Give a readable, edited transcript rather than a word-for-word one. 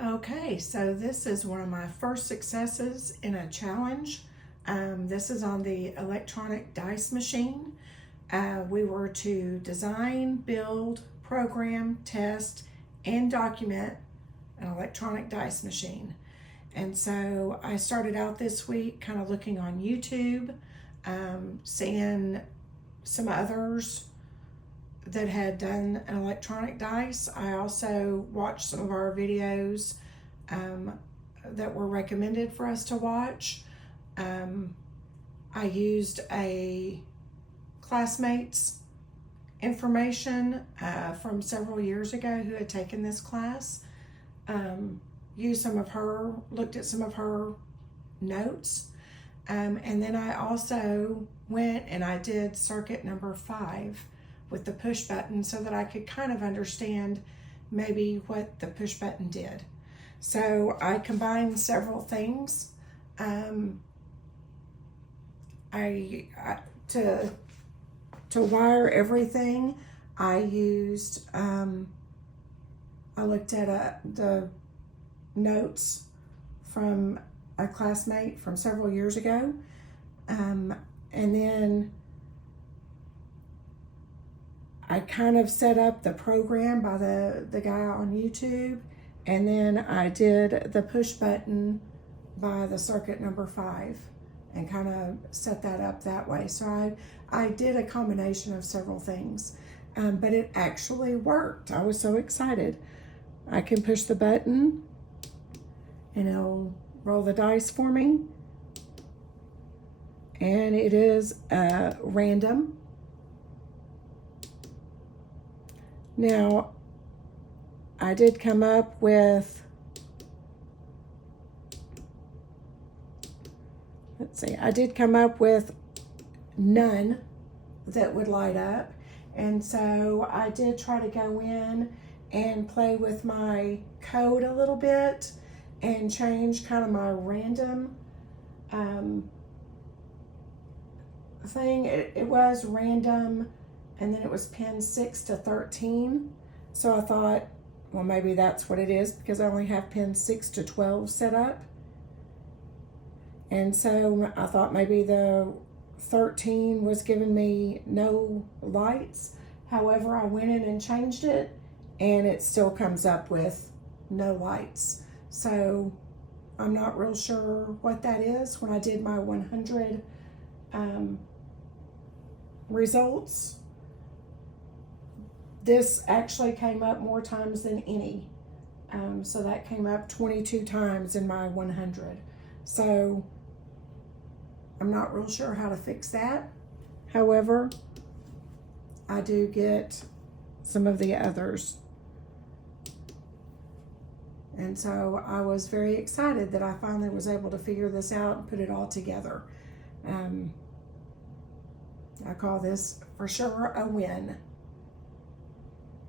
Okay, so this is one of my first successes in a challenge. This is on the electronic dice machine. We were to design, build, program, test, and document an electronic dice machine. And so I started out this week kind of looking on YouTube, seeing some others that had done an electronic dice. I also watched some of our videos that were recommended for us to watch. I used a classmate's information from several years ago who had taken this class. Used some of her, looked at some of her notes. And then I also went and I did circuit number 5 with the push button so that I could kind of understand maybe what the push button did. So I combined several things. To wire everything, I used, I looked at the notes from a classmate from several years ago. And then I kind of set up the program by the guy on YouTube, and then I did the push button by the circuit number 5 and kind of set that up that way. So I did a combination of several things, but it actually worked. I was so excited. I can push the button and it'll roll the dice for me. And it is random. Now, I did come up with, I did come up with none that would light up. And so I did try to go in and play with my code a little bit and change kind of my random thing. It was random, and then it was pin 6 to 13. So I thought, well, maybe that's what it is because I only have pin 6 to 12 set up. And so I thought maybe the 13 was giving me no lights. However, I went in and changed it and it still comes up with no lights. So I'm not real sure what that is. When I did my 100 results, this actually came up more times than any. So that came up 22 times in my 100. So I'm not real sure how to fix that. However, I do get some of the others. And so I was very excited that I finally was able to figure this out and put it all together. I call this for sure a win.